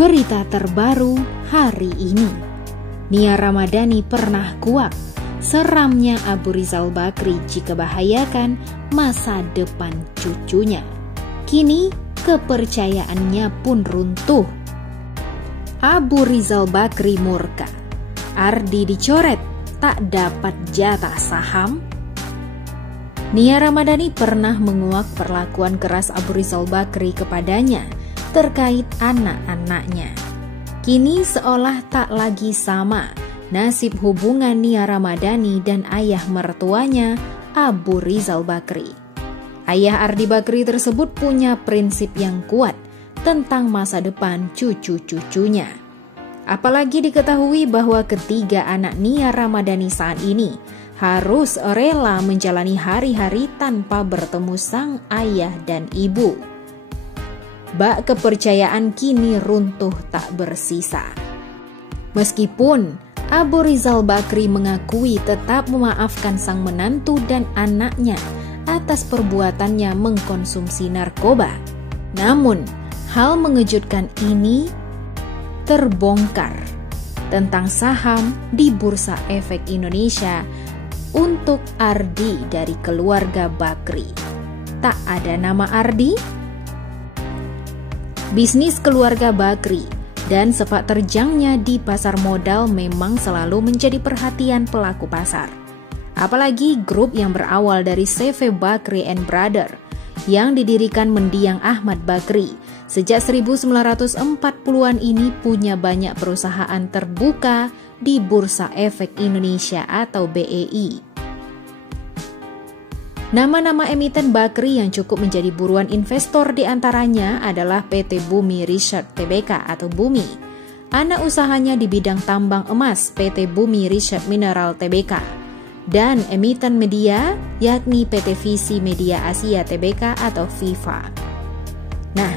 Berita terbaru hari ini. Nia Ramadhani pernah kuak seramnya Abu Rizal Bakri jika bahayakan masa depan cucunya. Kini kepercayaannya pun runtuh. Abu Rizal Bakri murka. Ardi dicoret, tak dapat jatah saham. Nia Ramadhani pernah menguak perlakuan keras Abu Rizal Bakri kepadanya terkait anak-anaknya. Kini seolah tak lagi sama nasib hubungan Nia Ramadhani dan ayah mertuanya, Abu Rizal Bakri. Ayah Ardi Bakri tersebut punya prinsip yang kuat tentang masa depan cucu-cucunya. Apalagi diketahui bahwa ketiga anak Nia Ramadhani saat ini harus rela menjalani hari-hari tanpa bertemu sang ayah dan ibu. Bak kepercayaan kini runtuh tak bersisa. Meskipun Abu Rizal Bakri mengakui tetap memaafkan sang menantu dan anaknya atas perbuatannya mengkonsumsi narkoba, namun hal mengejutkan ini terbongkar tentang saham di Bursa Efek Indonesia untuk Ardi dari keluarga Bakri. Tak ada nama Ardi. Bisnis keluarga Bakri dan sepak terjangnya di pasar modal memang selalu menjadi perhatian pelaku pasar. Apalagi grup yang berawal dari CV Bakri and Brother yang didirikan mendiang Ahmad Bakri sejak 1940-an ini punya banyak perusahaan terbuka di Bursa Efek Indonesia atau BEI. Nama-nama emiten Bakri yang cukup menjadi buruan investor diantaranya adalah PT Bumi Research Tbk atau Bumi, anak usahanya di bidang tambang emas PT Bumi Research Mineral Tbk, dan emiten media yakni PT Visi Media Asia Tbk atau FIFA. Nah,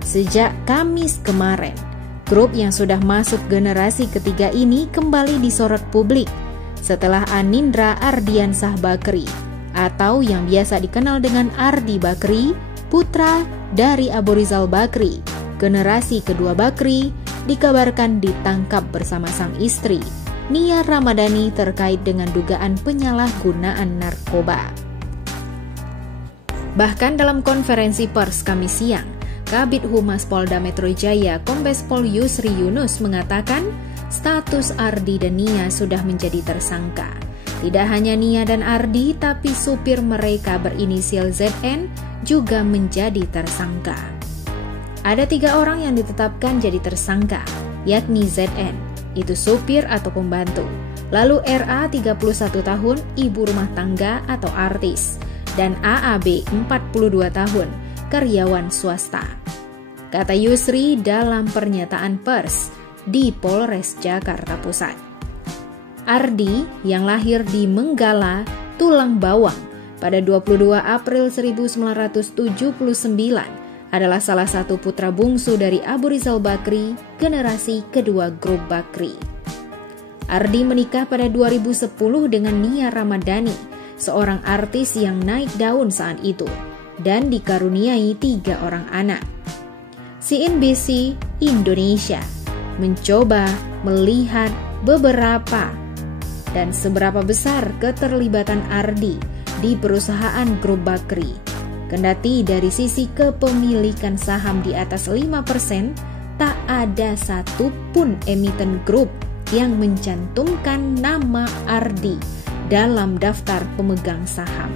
sejak Kamis kemarin, grup yang sudah masuk generasi ketiga ini kembali disorot publik setelah Anindra Ardiansah Bakri atau yang biasa dikenal dengan Ardi Bakri, putra dari Abu Rizal Bakri, generasi kedua Bakri, dikabarkan ditangkap bersama sang istri, Nia Ramadhani, terkait dengan dugaan penyalahgunaan narkoba. Bahkan dalam konferensi pers Kamis siang, Kabid Humas Polda Metro Jaya Kombes Pol Yusri Yunus mengatakan status Ardi dan Nia sudah menjadi tersangka. Tidak hanya Nia dan Ardi, tapi supir mereka berinisial ZN juga menjadi tersangka. Ada 3 orang yang ditetapkan jadi tersangka, yakni ZN, itu supir atau pembantu. Lalu RA 31 tahun, ibu rumah tangga atau artis. Dan AAB 42 tahun, karyawan swasta. Kata Yusri dalam pernyataan pers di Polres Jakarta Pusat. Ardi yang lahir di Menggala, Tulang Bawang pada 22 April 1979 adalah salah satu putra bungsu dari Abu Rizal Bakri, generasi kedua grup Bakri. Ardi menikah pada 2010 dengan Nia Ramadhani, seorang artis yang naik daun saat itu, dan dikaruniai 3 orang anak. CNBC Indonesia mencoba melihat beberapa dan seberapa besar keterlibatan Ardi di perusahaan grup Bakri. Kendati dari sisi kepemilikan saham di atas 5%, tak ada satupun emiten grup yang mencantumkan nama Ardi dalam daftar pemegang saham.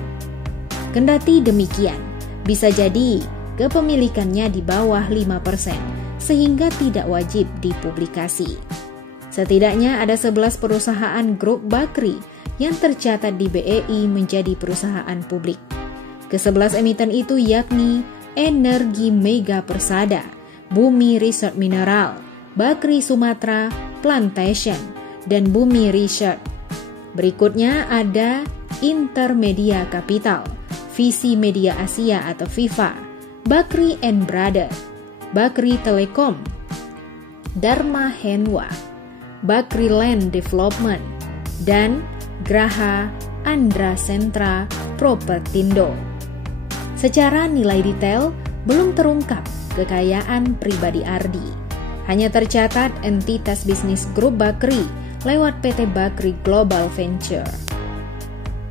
Kendati demikian, bisa jadi kepemilikannya di bawah 5%, sehingga tidak wajib dipublikasi. Setidaknya ada 11 perusahaan grup Bakri yang tercatat di BEI menjadi perusahaan publik. Ke-11 emiten itu yakni Energi Mega Persada, Bumi Research Mineral, Bakri Sumatera Plantation, dan Bumi Research. Berikutnya ada Intermedia Capital, Visi Media Asia atau FIFA, Bakri and Brother, Bakri Telekom, Dharma Henwa, Bakri Land Development, dan Graha Andra Sentra Propertindo. Secara nilai detail, belum terungkap kekayaan pribadi Ardi. Hanya tercatat entitas bisnis grup Bakri lewat PT Bakri Global Venture.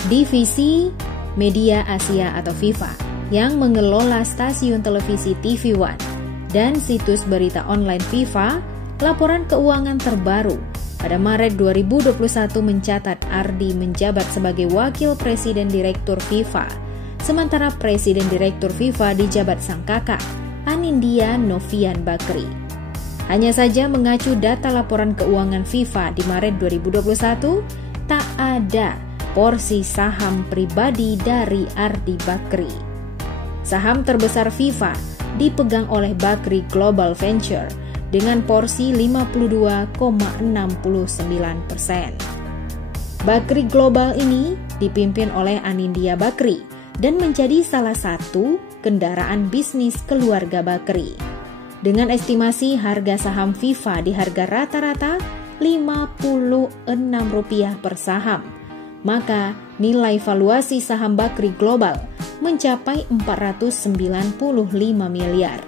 Divisi Media Asia atau FIFA yang mengelola stasiun televisi TV One dan situs berita online FIFA, laporan keuangan terbaru pada Maret 2021 mencatat Ardi menjabat sebagai Wakil Presiden Direktur FIFA, sementara Presiden Direktur FIFA dijabat sang kakak, Anindya Novian Bakri. Hanya saja mengacu data laporan keuangan FIFA di Maret 2021, tak ada porsi saham pribadi dari Ardi Bakri. Saham terbesar FIFA dipegang oleh Bakri Global Venture dengan porsi 52,69%. Bakri Global ini dipimpin oleh Anindya Bakri dan menjadi salah satu kendaraan bisnis keluarga Bakri. Dengan estimasi harga saham FIFA di harga rata-rata Rp56 per saham, maka nilai valuasi saham Bakri Global mencapai 495 miliar.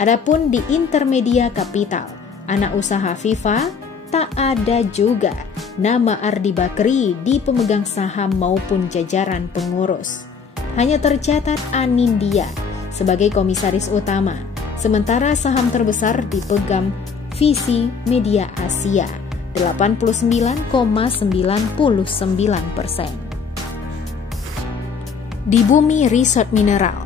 Adapun di Intermedia Capital, anak usaha FIFA, tak ada juga nama Ardi Bakri di pemegang saham maupun jajaran pengurus. Hanya tercatat Anindya sebagai komisaris utama, sementara saham terbesar dipegang Visi Media Asia 89,99%. Di Bumi Resort Mineral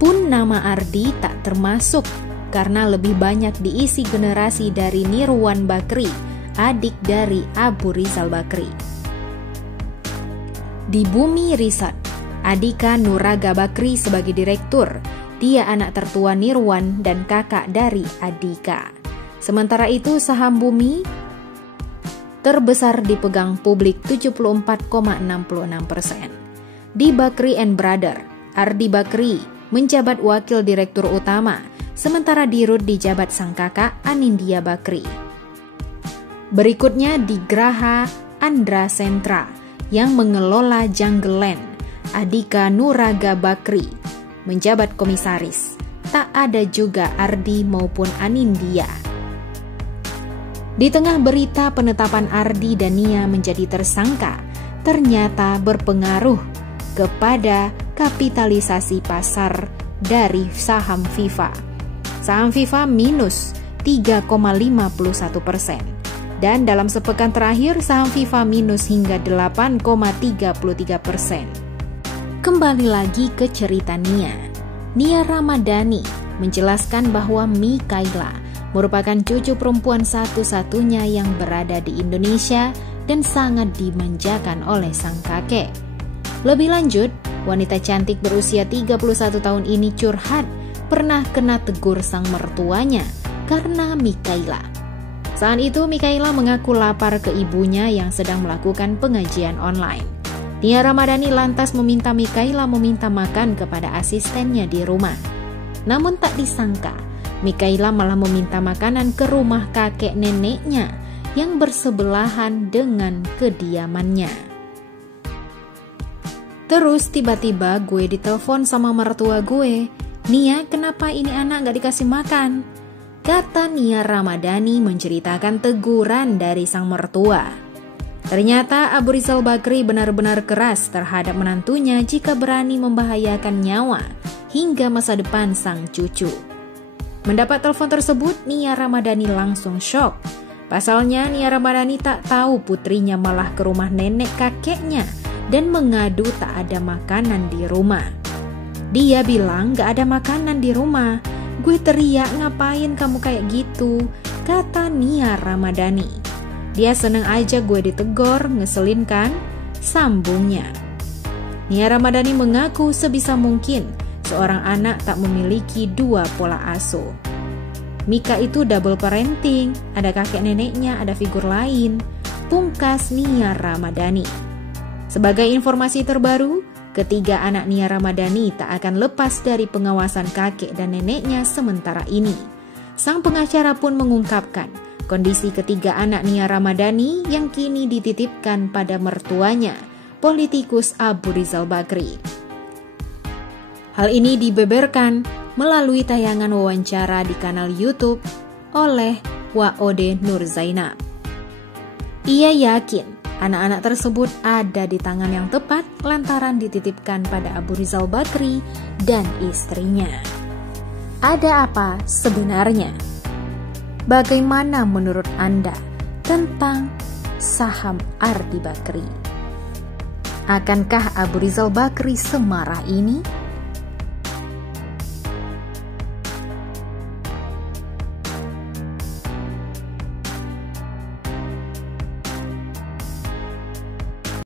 pun nama Ardi tak termasuk karena lebih banyak diisi generasi dari Nirwan Bakri, adik dari Abu Rizal Bakri. Di Bumi Resort, Adika Nuraga Bakri sebagai direktur. Dia anak tertua Nirwan dan kakak dari Adika. Sementara itu saham Bumi terbesar dipegang publik 74,66%. Di Bakri and Brother, Ardi Bakri menjabat wakil direktur utama, sementara di Rut dijabat sang kakak Anindya Bakri. Berikutnya di Graha Andra Sentra yang mengelola Jungle Land, Adika Nuraga Bakri menjabat komisaris. Tak ada juga Ardi maupun Anindya. Di tengah berita penetapan Ardi dan Nia menjadi tersangka, ternyata berpengaruh kepada kapitalisasi pasar dari saham FIFA. Saham FIFA minus 3,51%. Dan dalam sepekan terakhir saham FIFA minus hingga 8,33%. Kembali lagi ke cerita Nia. Nia Ramadhani menjelaskan bahwa Mikaela merupakan cucu perempuan satu-satunya yang berada di Indonesia dan sangat dimanjakan oleh sang kakek. Lebih lanjut, wanita cantik berusia 31 tahun ini curhat pernah kena tegur sang mertuanya karena Mikaela. Saat itu Mikaela mengaku lapar ke ibunya yang sedang melakukan pengajian online. Nia Ramadhani lantas meminta Mikaela meminta makan kepada asistennya di rumah. Namun tak disangka, Mikaela malah meminta makanan ke rumah kakek neneknya yang bersebelahan dengan kediamannya. Terus tiba-tiba gue ditelepon sama mertua gue, "Nia, kenapa ini anak gak dikasih makan?" Kata Nia Ramadhani menceritakan teguran dari sang mertua. Ternyata Abu Rizal Bakri benar-benar keras terhadap menantunya jika berani membahayakan nyawa hingga masa depan sang cucu. Mendapat telepon tersebut, Nia Ramadhani langsung shock. Pasalnya Nia Ramadhani tak tahu putrinya malah ke rumah nenek kakeknya dan mengadu tak ada makanan di rumah. Dia bilang gak ada makanan di rumah. "Gue teriak, ngapain kamu kayak gitu?" kata Nia Ramadhani. "Dia seneng aja gue ditegor, ngeselin kan?" sambungnya. Nia Ramadhani mengaku sebisa mungkin seorang anak tak memiliki dua pola asuh. Mika itu double parenting, ada kakek neneknya, ada figur lain, pungkas Nia Ramadhani. Sebagai informasi terbaru, ketiga anak Nia Ramadhani tak akan lepas dari pengawasan kakek dan neneknya sementara ini. Sang pengacara pun mengungkapkan kondisi ketiga anak Nia Ramadhani yang kini dititipkan pada mertuanya, politikus Abu Rizal Bakri. Hal ini dibeberkan melalui tayangan wawancara di kanal YouTube oleh Waode Nur Zainab. Ia yakin anak-anak tersebut ada di tangan yang tepat lantaran dititipkan pada Abu Rizal Bakri dan istrinya. Ada apa sebenarnya? Bagaimana menurut Anda tentang saham Ardi Bakri? Akankah Abu Rizal Bakri semarah ini?